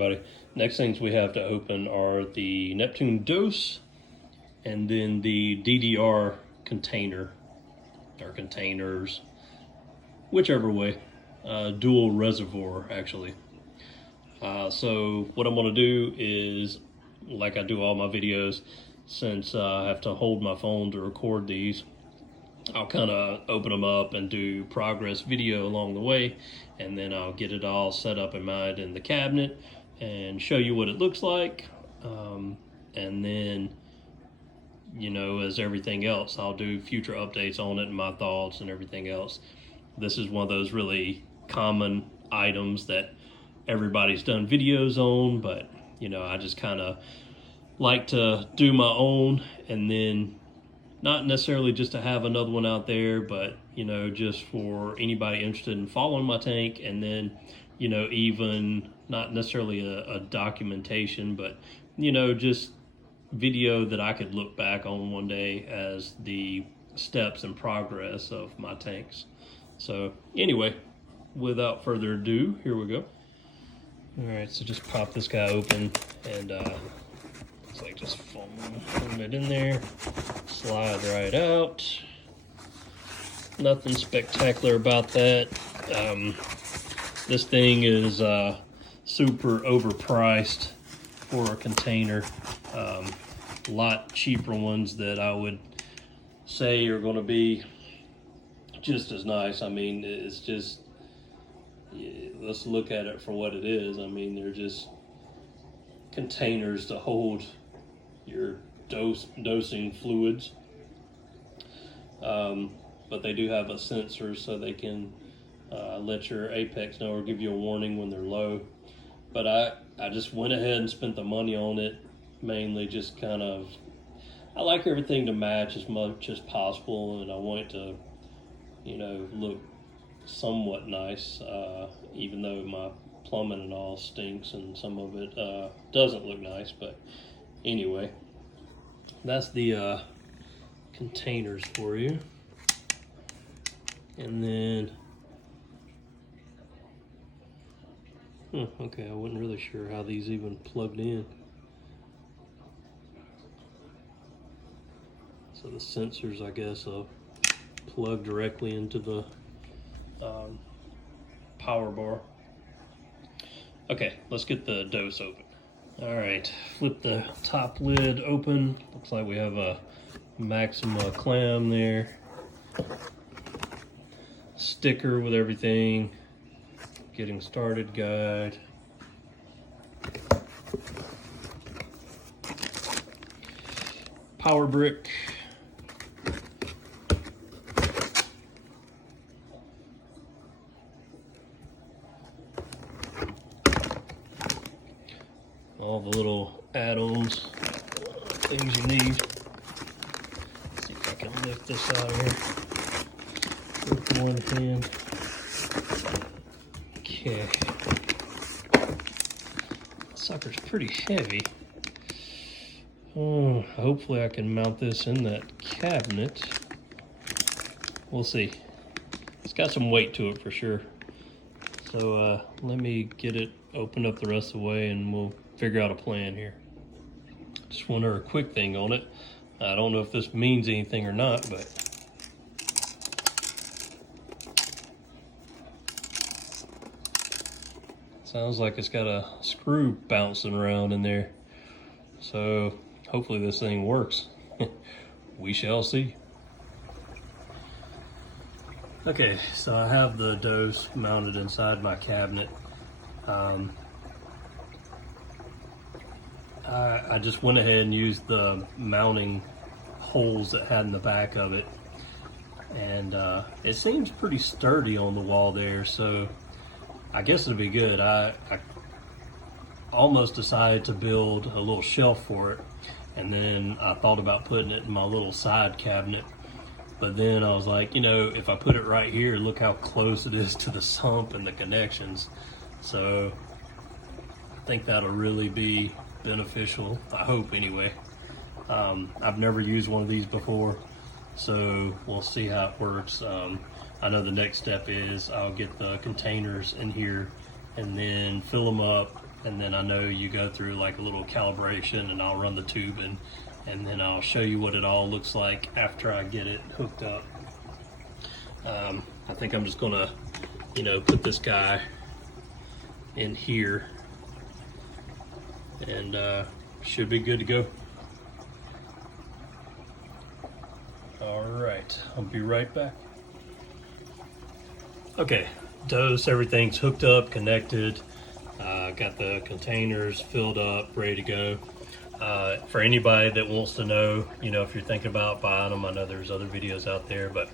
everybody. Next things we have to open are the Neptune DOS and then the DDR container, or containers, whichever way, dual reservoir actually. So what I'm gonna do is, like I do all my videos, since I have to hold my phone to record these, I'll kind of open them up and do progress video along the way, and then I'll get it all set up in mind in the cabinet and show you what it looks like. And then, you know, as everything else, I'll do future updates on it and my thoughts and everything else. This is one of those really common items that everybody's done videos on, but you know, I just kind of like to do my own, and then not necessarily just to have another one out there, but you know, just for anybody interested in following my tank, and then, you know, even not necessarily a documentation, but you know, just video that I could look back on one day as the steps and progress of my tanks. So anyway, without further ado, here we go. All right, so just pop this guy open, and looks like just foam it in there, slide right out. Nothing spectacular about that. This thing is super overpriced for a container. A lot cheaper ones that I would say are going to be just as nice. I mean, it's just, let's look at it for what it is. I mean, they're just containers to hold your dosing fluids, but they do have a sensor so they can let your apex know or give you a warning when they're low. But I just went ahead and spent the money on it, mainly just kind of, I like everything to match as much as possible, and I want it to, you know, look somewhat nice, even though my plumbing and all stinks and some of it doesn't look nice. But anyway, that's the containers for you. And then okay, I wasn't really sure how these even plugged in. So the sensors, I guess, plug directly into the power bar. Okay, let's get the DOS open. All right, flip the top lid open. Looks like we have a Maxima clam there. Sticker with everything. Getting started guide. Power brick. All the little add-ons, things you need. Let's see if I can lift this out here with one hand. Okay. Sucker's pretty heavy. Oh, hopefully I can mount this in that cabinet. We'll see. It's got some weight to it for sure. So let me get it opened up the rest of the way and we'll figure out a plan here. Just want a quick thing on it. I don't know if this means anything or not, but sounds like it's got a screw bouncing around in there. So hopefully this thing works. We shall see. Okay, so I have the DOS mounted inside my cabinet. I just went ahead and used the mounting holes that had in the back of it, and it seems pretty sturdy on the wall there, so I guess it'll be good. I almost decided to build a little shelf for it, and then I thought about putting it in my little side cabinet, but then I was like, you know, if I put it right here, look how close it is to the sump and the connections. So I think that'll really be beneficial, I hope anyway. I've never used one of these before, so we'll see how it works. I know the next step is I'll get the containers in here and then fill them up and then I know you go through like a little calibration, and I'll run the tube and then I'll show you what it all looks like after I get it hooked up. I think I'm just gonna, put this guy in here, and should be good to go. All right, I'll be right back. Okay, DOS, everything's hooked up, connected. Got the containers filled up, ready to go. For anybody that wants to know, if you're thinking about buying them, I know there's other videos out there, but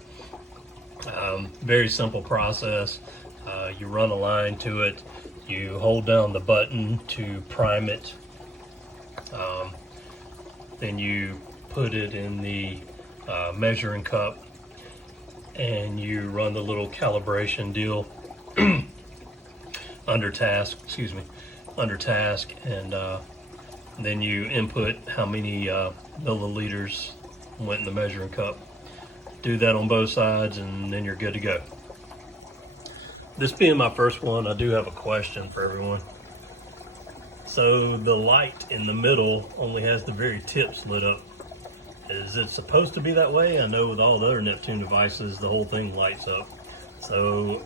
very simple process. You run a line to it, you hold down the button to prime it, then you put it in the measuring cup, and you run the little calibration deal under task, and then you input how many milliliters went in the measuring cup. Do that on both sides, and then you're good to go. This being my first one, I do have a question for everyone. So the light in the middle only has the very tips lit up. Is it supposed to be that way? I know with all the other Neptune devices, the whole thing lights up. So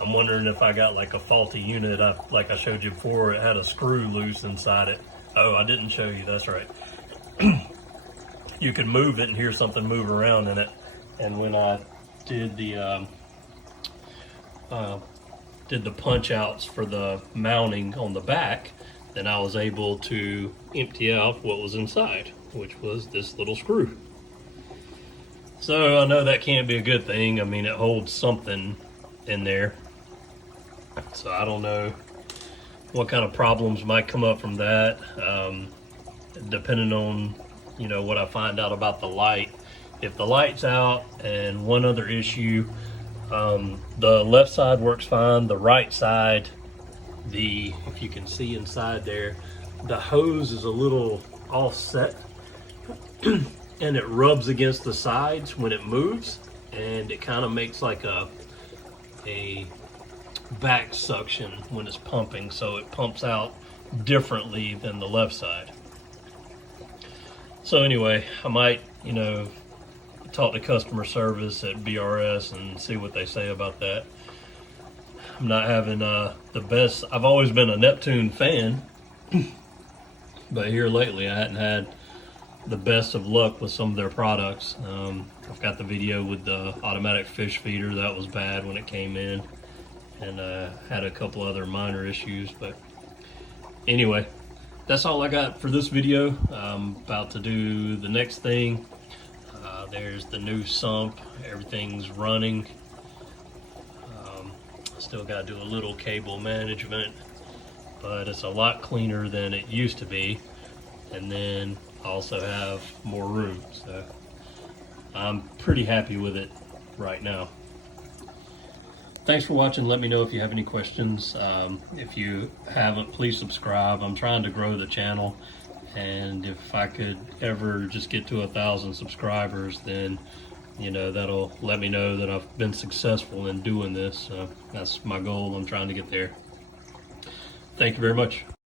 I'm wondering if I got like a faulty unit. Like I showed you before, it had a screw loose inside it. Oh, I didn't show you, that's right. You could move it and hear something move around in it. And when I did the punch outs for the mounting on the back, then I was able to empty out what was inside, which was this little screw. So I know that can't be a good thing. I mean, it holds something in there. So I don't know what kind of problems might come up from that, depending on, what I find out about the light. If the light's out, and one other issue, the left side works fine, the right side, if you can see inside there, the hose is a little offset and it rubs against the sides when it moves, and it kind of makes like a back suction when it's pumping, so it pumps out differently than the left side. So anyway, I might, talk to customer service at BRS and see what they say about that. I'm not having the best. I've always been a Neptune fan, but here lately I hadn't had the best of luck with some of their products. I've got the video with the automatic fish feeder. That was bad when it came in, and had a couple other minor issues. But anyway, that's all I got for this video. I'm about to do the next thing. There's the new sump. Everything's running. Still got to do a little cable management, but it's a lot cleaner than it used to be. And then I also have more room, so I'm pretty happy with it right now. Thanks for watching. Let me know if you have any questions. If you haven't, please subscribe. I'm trying to grow the channel, and if I could ever just get to 1,000 subscribers, then that'll let me know that I've been successful in doing this. That's my goal. I'm trying to get there. Thank you very much.